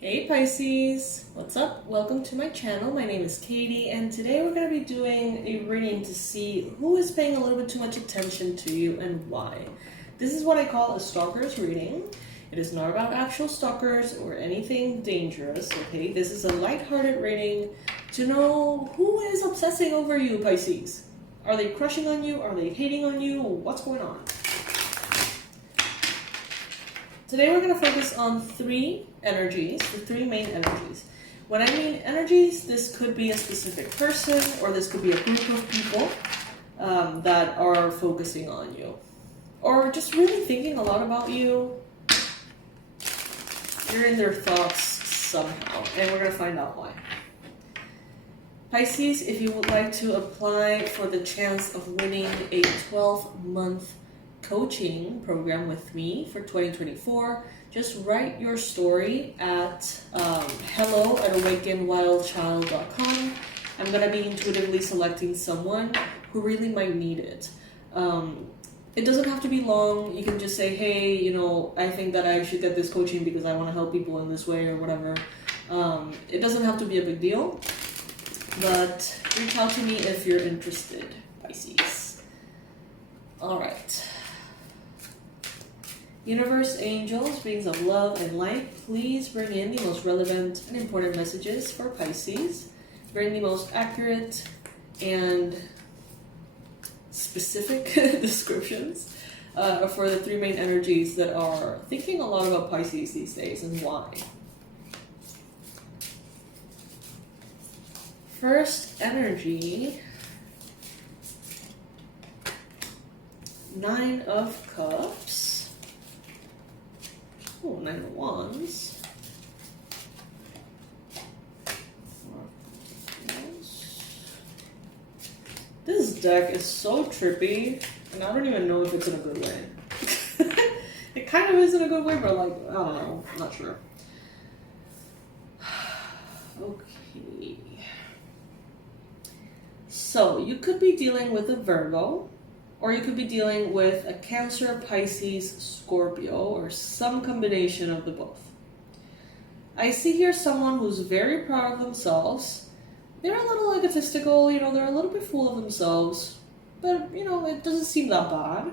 Hey Pisces, what's up? Welcome to my channel. My name is Katie, and today we're going to be doing a reading to see who is paying a little bit too much attention to you and why. This is what I call a stalker's reading. It is not about actual stalkers or anything dangerous, okay? This is a lighthearted reading to know who is obsessing over you, Pisces. Are they crushing on you? Are they hating on you? What's going on? Today we're going to focus on three energies, the three main energies. When I mean energies, this could be a specific person or this could be a group of people that are focusing on you. Or just really thinking a lot about you. You're in their thoughts somehow, and we're going to find out why. Pisces, if you would like to apply for the chance of winning a 12-month coaching program with me for 2024, just write your story at hello@awakenedwildchild.com. I'm going to be intuitively selecting someone who really might need it. It doesn't have to be long. You can just say, hey, you know, I think that I should get this coaching because I want to help people in this way or whatever. It doesn't have to be a big deal, but reach out to me if you're interested, Pisces. All right. Universe, angels, beings of love and light, please bring in the most relevant and important messages for Pisces. Bring the most accurate and specific descriptions for the three main energies that are thinking a lot about Pisces these days and why. First energy, 9 of Cups. Oh, 9 of Wands. This deck is so trippy, and I don't even know if it's in a good way. It kind of is in a good way, but like, I don't know. I'm not sure. Okay. So, you could be dealing with a Virgo, or you could be dealing with a Cancer, Pisces, Scorpio, or some combination of the both. I see here someone who's very proud of themselves. They're a little egotistical, you know, they're a little bit full of themselves, but, you know, it doesn't seem that bad.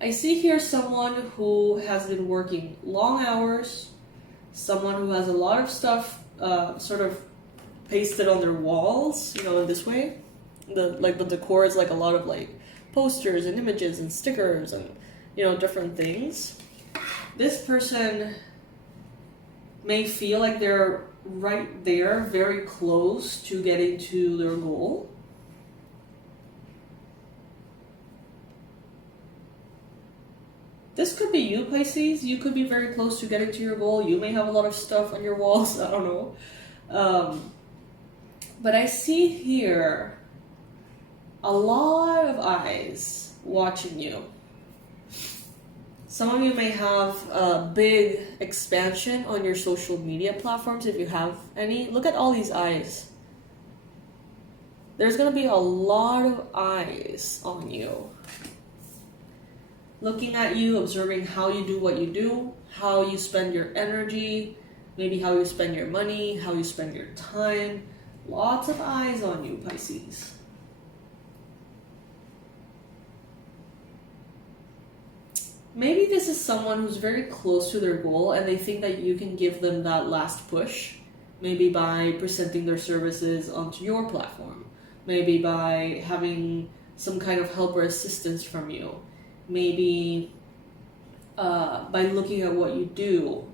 I see here someone who has been working long hours, someone who has a lot of stuff sort of pasted on their walls, you know, in this way. The decor is like a lot of like posters and images and stickers and, you know, different things. This person may feel like they're right there, very close to getting to their goal. This could be you, Pisces. You could be very close to getting to your goal. You may have a lot of stuff on your walls. I don't know. But I see here a lot of eyes watching you. Some of you may have a big expansion on your social media platforms if you have any. Look at all these eyes. There's going to be a lot of eyes on you. Looking at you, observing how you do what you do, how you spend your energy, maybe how you spend your money, how you spend your time. Lots of eyes on you, Pisces. Maybe this is someone who's very close to their goal and they think that you can give them that last push. Maybe by presenting their services onto your platform. Maybe by having some kind of help or assistance from you. Maybe by looking at what you do.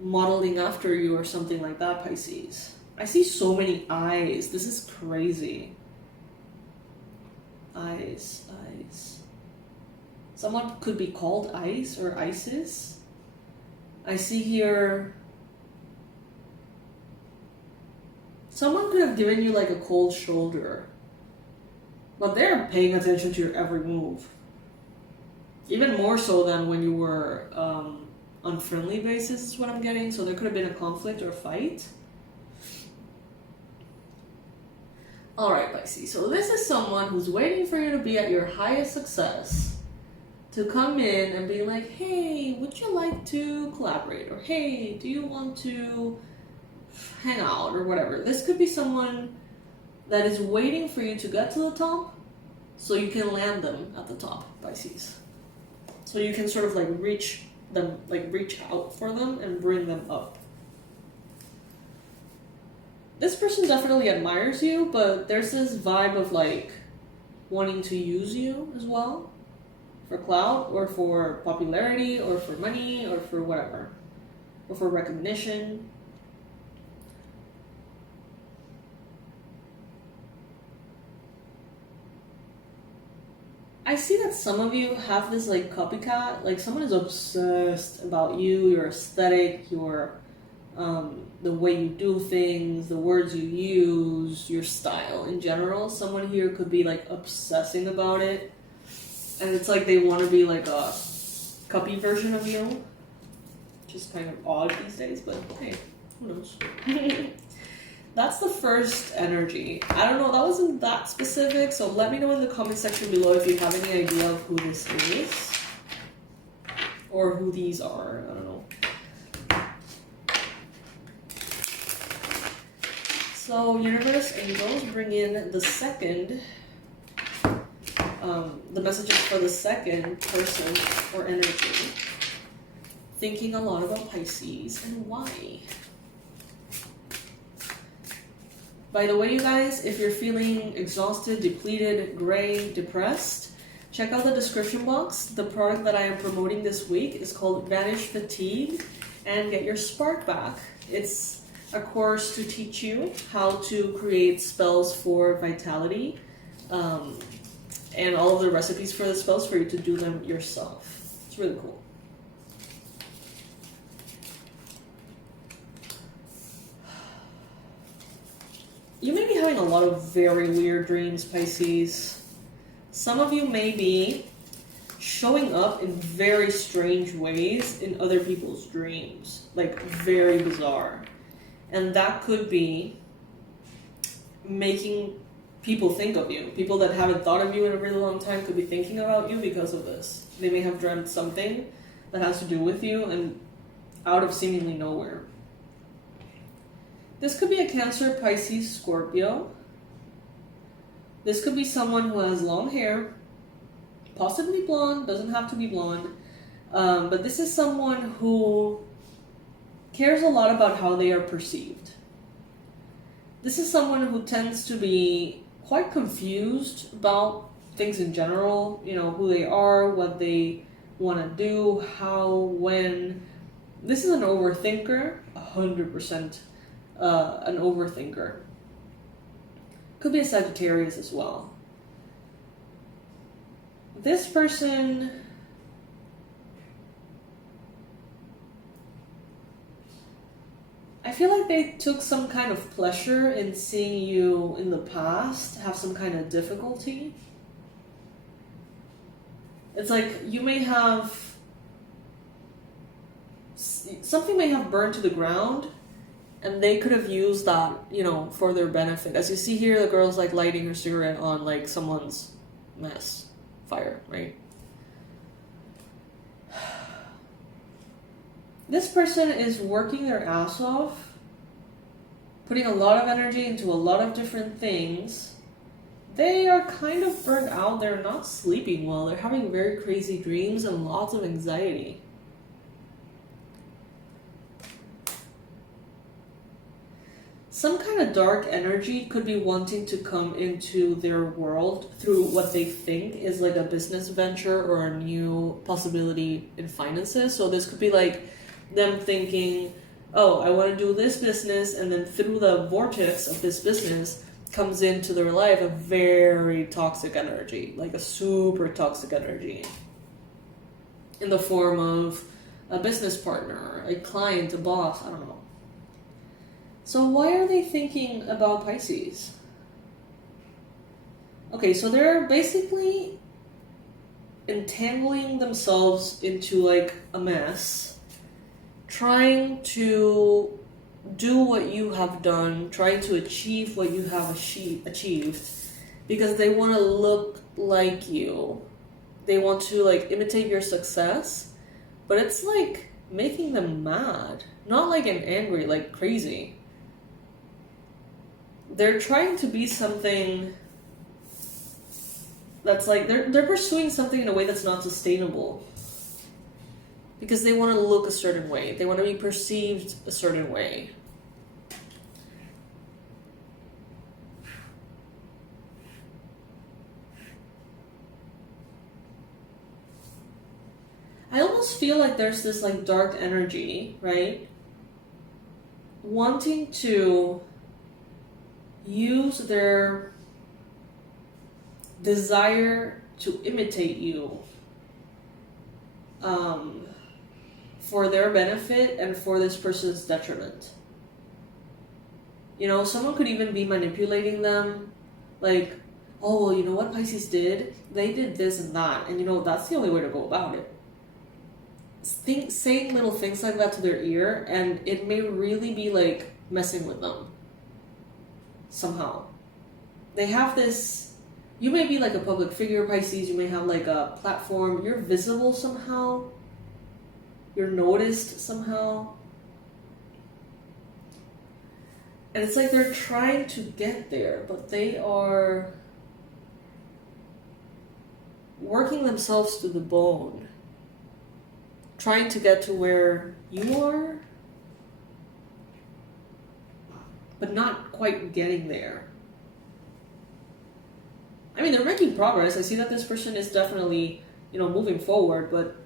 Modeling after you or something like that, Pisces. I see so many eyes. This is crazy. Eyes, eyes. Someone could be called Ice or Isis. I see here someone could have given you like a cold shoulder, but they're paying attention to your every move. Even more so than when you were on friendly basis is what I'm getting. So there could have been a conflict or fight. Alright, Pisces. So this is someone who's waiting for you to be at your highest success to come in and be like, hey, would you like to collaborate? Or hey, do you want to hang out or whatever? This could be someone that is waiting for you to get to the top so you can land them at the top, Pisces. So you can sort of like reach out for them and bring them up. This person definitely admires you, but there's this vibe of like wanting to use you as well for clout or for popularity or for money or for whatever, or for recognition. I see that some of you have this like copycat, like someone is obsessed about you, your aesthetic, your the way you do things, the words you use, your style in general. Someone here could be like obsessing about it, and it's like they want to be like a copy version of you, which is kind of odd these days, but hey, who knows? That's the first energy. I don't know, that wasn't that specific, so let me know in the comment section below if you have any idea of who this is. Or who these are, I don't know. So, universe, angels, bring in the second, the messages for the second person or energy. Thinking a lot about Pisces and why. By the way, you guys, if you're feeling exhausted, depleted, gray, depressed, check out the description box. The product that I am promoting this week is called Banish Fk'D, and get your spark back. It's a course to teach you how to create spells for vitality, and all of the recipes for the spells for you to do them yourself. It's really cool. You may be having a lot of very weird dreams, Pisces. Some of you may be showing up in very strange ways in other people's dreams, like very bizarre. And that could be making people think of you. People that haven't thought of you in a really long time could be thinking about you because of this. They may have dreamt something that has to do with you and out of seemingly nowhere. This could be a Cancer, Pisces, Scorpio. This could be someone who has long hair, possibly blonde, doesn't have to be blonde. But this is someone who cares a lot about how they are perceived. This is someone who tends to be quite confused about things in general, you know, who they are, what they want to do, how, when. This is an overthinker, 100%. An overthinker. Could be a Sagittarius as well. This person I feel like they took some kind of pleasure in seeing you in the past have some kind of difficulty. It's like you may have something may have burned to the ground, and they could have used that, you know, for their benefit. As you see here, the girl's like lighting her cigarette on like someone's mess, fire, right? This person is working their ass off, putting a lot of energy into a lot of different things. They are kind of burnt out. They're not sleeping well. They're having very crazy dreams and lots of anxiety. Some kind of dark energy could be wanting to come into their world through what they think is like a business venture or a new possibility in finances. So this could be like them thinking, oh, I want to do this business, and then through the vortex of this business comes into their life a very toxic energy, like a super toxic energy in the form of a business partner, a client, a boss, I don't know. So why are they thinking about Pisces? Okay, so they're basically entangling themselves into like a mess, trying to do what you have done, trying to achieve what you have achieved, because they want to look like you. They want to like imitate your success, but it's like making them mad. Not like an angry, like crazy. They're trying to be something that's like, they're pursuing something in a way that's not sustainable. Because they want to look a certain way. They want to be perceived a certain way. I almost feel like there's this like dark energy, right? Wanting to use their desire to imitate you for their benefit and for this person's detriment. You know, someone could even be manipulating them, like, oh, well, you know what Pisces did? They did this and that, and you know, that's the only way to go about it. Saying little things like that to their ear, and it may really be like messing with them somehow. They have this, you may be like a public figure, Pisces, you may have like a platform, you're visible somehow, you're noticed somehow, and it's like they're trying to get there, but they are working themselves to the bone, trying to get to where you are, but not quite getting there. I mean, they're making progress. I see that this person is definitely, you know, moving forward, but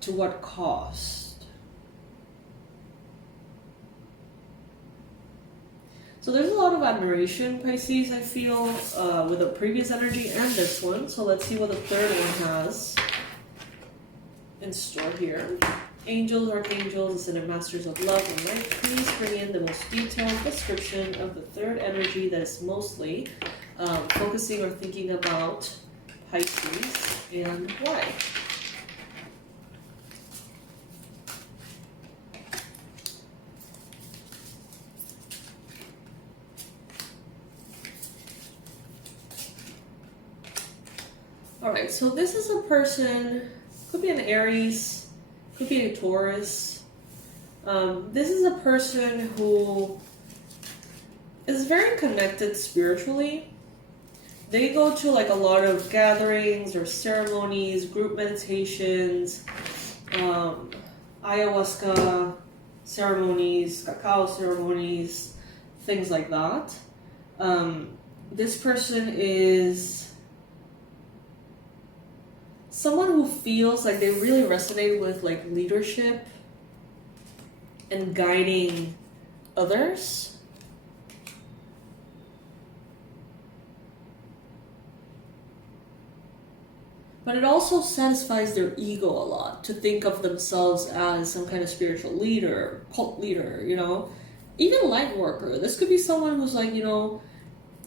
to what cost? So there's a lot of admiration, Pisces, I feel, with the previous energy and this one. So let's see what the third one has in store here. Angels, archangels, ascended masters of love and light, please bring in the most detailed description of the third energy that is mostly focusing or thinking about Pisces and why. Alright, so this is a person, could be an Aries, could be a Taurus. This is a person who is very connected spiritually. They go to like a lot of gatherings or ceremonies, group meditations, ayahuasca ceremonies, cacao ceremonies, things like that. This person is someone who feels like they really resonate with like leadership and guiding others. But it also satisfies their ego a lot to think of themselves as some kind of spiritual leader, cult leader, you know. Even light worker. This could be someone who's like, you know,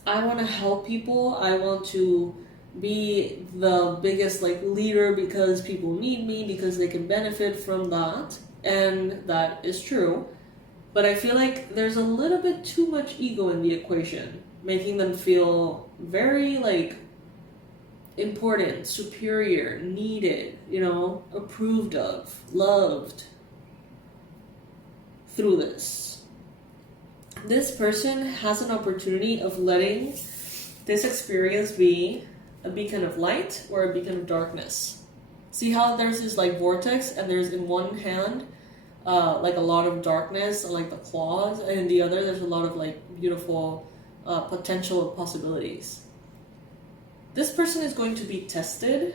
I want to help people. I want to be the biggest like leader because people need me, because they can benefit from that. And that is true. But I feel like there's a little bit too much ego in the equation, making them feel very like important, superior, needed, you know, approved of, loved through this. This person has an opportunity of letting this experience be a beacon of light or a beacon of darkness. See how there's this like vortex, and there's in one hand like a lot of darkness, like the claws, and in the other there's a lot of like beautiful potential possibilities. This person is going to be tested.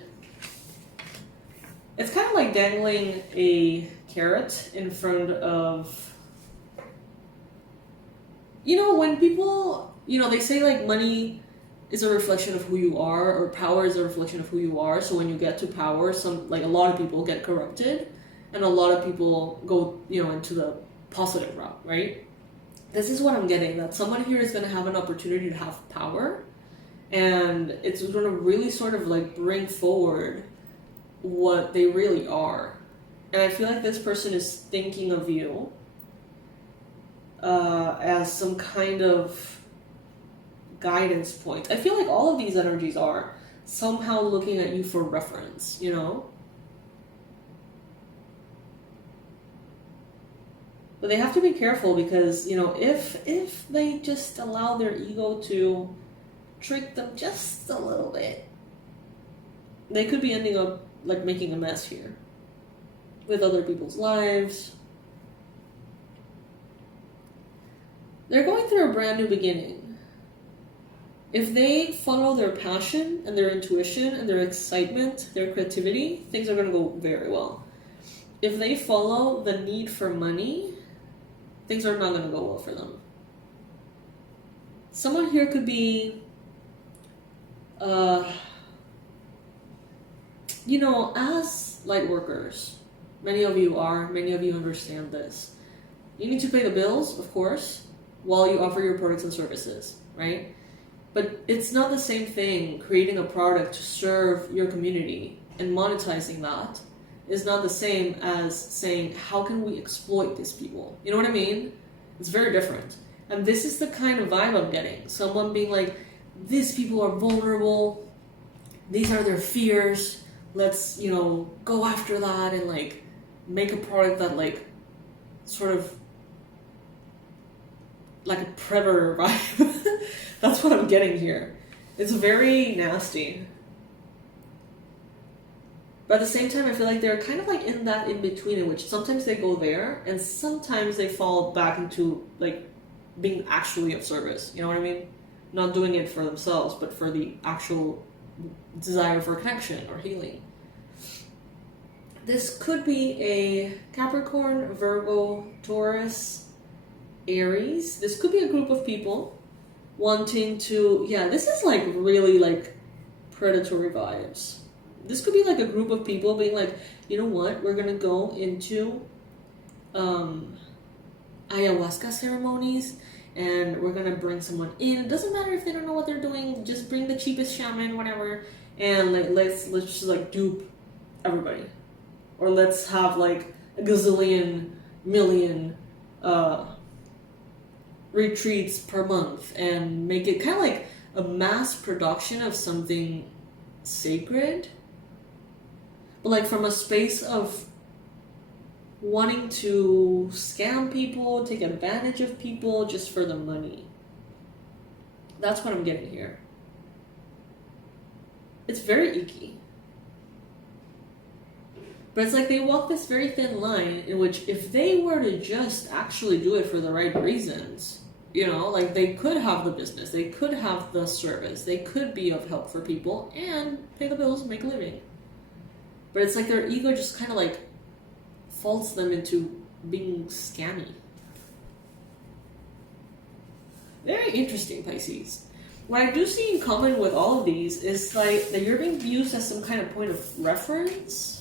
It's kind of like dangling a carrot in front of, you know, when people, you know, they say like money is a reflection of who you are, or power is a reflection of who you are. So when you get to power, a lot of people get corrupted, and a lot of people go, you know, into the positive route, right? This is what I'm getting, that someone here is going to have an opportunity to have power, and it's going to really sort of like bring forward what they really are. And I feel like this person is thinking of you as some kind of guidance point. I feel like all of these energies are. somehow looking at you for reference, you know? But they have to be careful because, you know, if they just allow their ego to trick them just a little bit, they could be ending up like making a mess here with other people's lives. They're going through a brand new beginning. If they follow their passion and their intuition and their excitement, their creativity, things are going to go very well. If they follow the need for money, things are not going to go well for them. Someone here could be, you know, as light workers, many of you understand this. You need to pay the bills, of course, while you offer your products and services, right? But it's not the same thing creating a product to serve your community and monetizing that is not the same as saying, how can we exploit these people? You know what I mean? It's very different. And this is the kind of vibe I'm getting. Someone being like, these people are vulnerable. These are their fears. Let's, you know, go after that and like make a product that like sort of like a predator vibe. That's what I'm getting here. It's very nasty. But at the same time, I feel like they're kind of like in that in-between in which sometimes they go there and sometimes they fall back into like being actually of service. You know what I mean? Not doing it for themselves, but for the actual desire for connection or healing. This could be a Capricorn, Virgo, Taurus, Aries. This could be a group of people wanting to, yeah, this is like really like predatory vibes. This could be like a group of people being like, you know what, we're gonna go into ayahuasca ceremonies and we're gonna bring someone in. It doesn't matter if they don't know what they're doing, just bring the cheapest shaman, whatever, and like let's just like dupe everybody. Or let's have like a gazillion million retreats per month and make it kind of like a mass production of something sacred, but like from a space of wanting to scam people, take advantage of people just for the money. That's what I'm getting here. It's very icky. But it's like they walk this very thin line in which if they were to just actually do it for the right reasons, you know, like they could have the business, they could have the service, they could be of help for people and pay the bills and make a living. But it's like their ego just kind of like faults them into being scammy. Very interesting, Pisces. What I do see in common with all of these is like that you're being used as some kind of point of reference.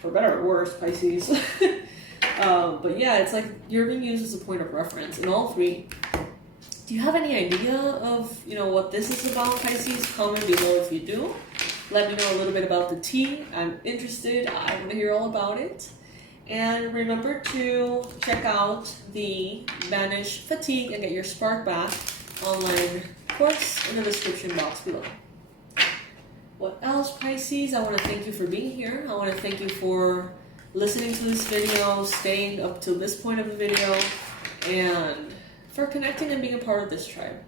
For better or worse, Pisces. But yeah, it's like you're being used as a point of reference in all three. Do you have any idea of, you know, what this is about, Pisces? Comment below if you do. Let me know a little bit about the tea. I'm interested. I want to hear all about it. And remember to check out the Banish Fatigue and get your spark back online course in the description box below. What else, Pisces? I want to thank you for being here. I want to thank you for listening to this video, staying up to this point of the video, and for connecting and being a part of this tribe.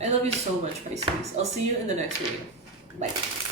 I love you so much, Pisces. I'll see you in the next video. Bye.